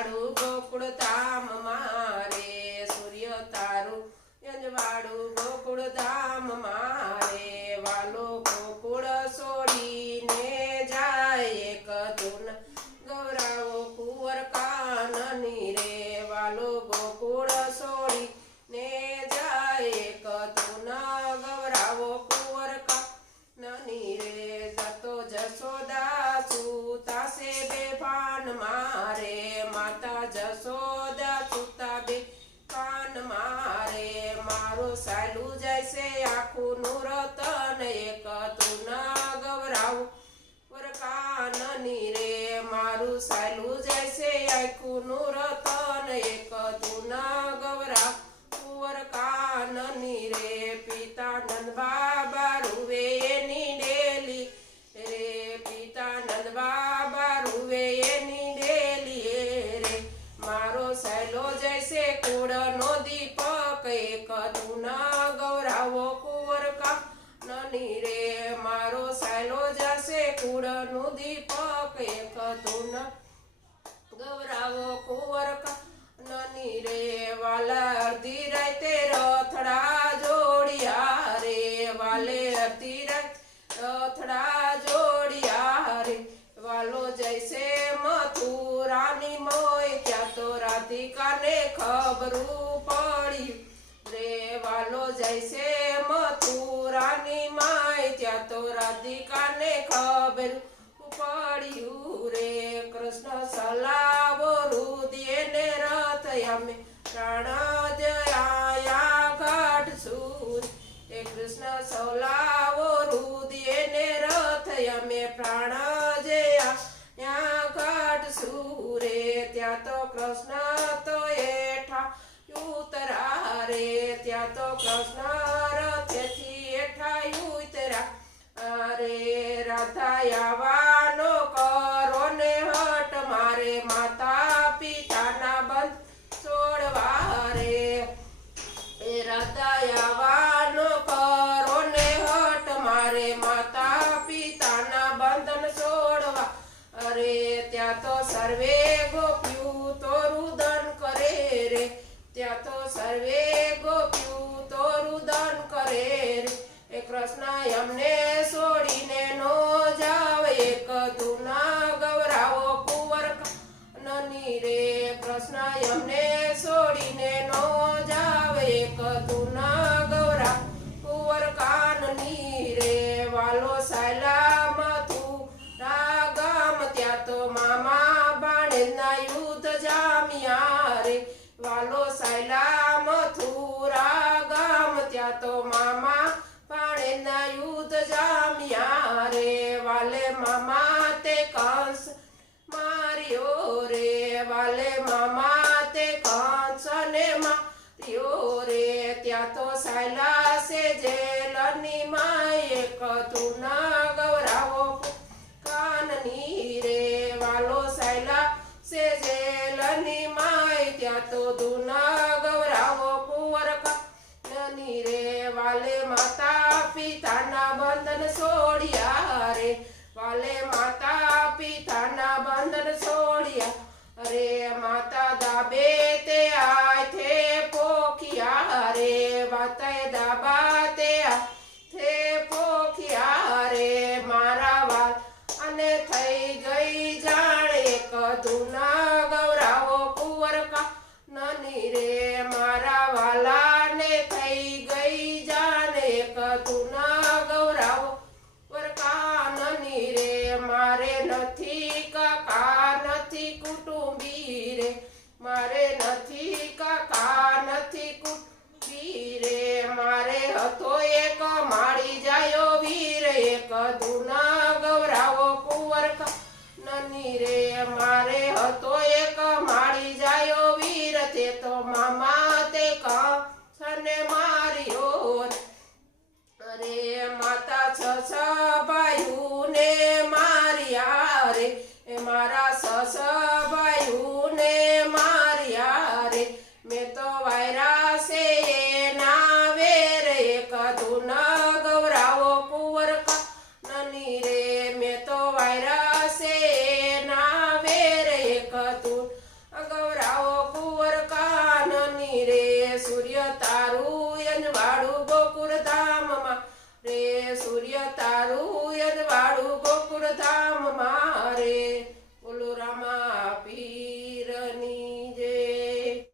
અંજવાળું ગોકુળ ધામ મારે, સૂર્ય તારું અંજવાળું ગોકુળ ધામ મારે, વાલો ગોકુળ છોડીને જાય એક તું ગૌરાવો કુંવર કાનની રે, વાલો ગોકુળ છોડીને જાય એક તું ગૌરાવો કુંવર કાનની રે, જતો જશોદા સુતાસે બેભાન મારે, માતા જશોદા સુતા બેભાન મારે, મારું સાલું જાય છે આખું નું રતન એક તું ગૌરાવું કાનની રે, મારું સાલું જાય છે આખું નું રતન એક તું ગૌરાવ કુંવર કાનની રે, પિતા નંદ બાબા રૂવે એની ડેલી રે, પિતા નંદ બાબા રૂવે એની ડેલી રે, મારો સહેલો જૈસે કુળનો દીપક એક તું ગૌરાવો કુંવર કાનની રે, મારો સહેલો જશે કુળનું દીપક એક તું ગૌરાવો કુંવર કાનની રે, વાલા અડધી રાતે રથડા જોડિયા રે, વાલે અડધી રાત રથડા જોડિયા રે, વાલો જૈસે મથુરાની મોય ત્યાં તો રાધિકાને ખબરું પડ્યું રે, વાલો જૈસે મથુરાની માય ત્યાં તો રાધિકાને ખબર પડ્યું રે, કૃષ્ણ સલાવો રુદિયે રથ અમે પ્રાણ જયા ઘાટ સુર, એ કૃષ્ણ સલાવો રુદિયે રથ અમે પ્રાણ જયા ઘાટ સુરે, ત્યાં તો કૃષ્ણ તો એઠા ઉતરા રે, ત્યાં તો કૃષ્ણ રથેથી એઠા ઉતરા અરે, રાધા આવવાનો કરો ને હટ મારે, માતા પિતાના બંધ છોડવા રે, એ રાધા આવવાનો કરો ને હટ મારે, માતા પિતાના બંધન છોડવા અરે, ત્યાં તો સર્વે ગોપ્યું તો રુદન કરે રે, ત્યાં તો સર્વે ગોપ્યું તો રુદન કરે રે, એ કૃષ્ણ અમને છોડીને નો જાવ એક તું ગૌરાવો કુંવર કાનની રે, કૃષ્ણ અમને છોડીને નો જાવ એક તું ગૌરાવ કુંવર કાનની રે, વાલો સાયલા મથુરા ગામ ત્યાં તો મામા ભાણેજના યુદ્ધ જામ્યા રે, વાલો સાયલા મથુરા ગામ ત્યાં તો મામા ભાણેજના યુદ્ધ જામ્યા રે, વાલે મામા તે કંસ માર્યો રે, વાલે મામા તે કંસને માર્યો રે, ત્યાં તો સાયલા સે જેલની માય એક તું ગૌરાવો કાનની રે, વાલો સાયલા સે જેલની માય ત્યાં તો તું ગૌરાવો કુંવર કાનની રે, વાલે માતા પિતાના બંધન છોડ્યા રે, વાલે માતા પિતાના બંધન છોડ્યા રે, માતા દાબે તે આથે પોખિયા રે, માતા દાબા તે આથે પોખિયા રે, મારા વાલ અને થઈ ગઈ જાણ એક તું ગૌરાવો કુંવર કાનની રે, મારા વાલાને થઈ ગઈ જાણ એક તું ગૌરાવો કાનની રે, મારે નથી કાકા નથી કુટુંબી રે, મારે નથી કાકા નથી કુટુંબી રે, મારે હતો એક માળી જાયો વીર એક તું ગૌરાવો કુંવર કાનની રે, મારે હતો એક માળી જાયો વીર તે તો મામા તે કંસને માર્યો રે, માતા છ ભાઈઓને માર્યા રે, મારા છ ભાઈઓને માર્યા રે, મેં તો વાયરા છે ના વેર એક તું ગૌરાવો કુંવર કાનની રે, મેં તો વાયરા છે ના વેર એક તું તારું અંજવાળું ગોકુળ ધામમાં રે સૂર્ય તારું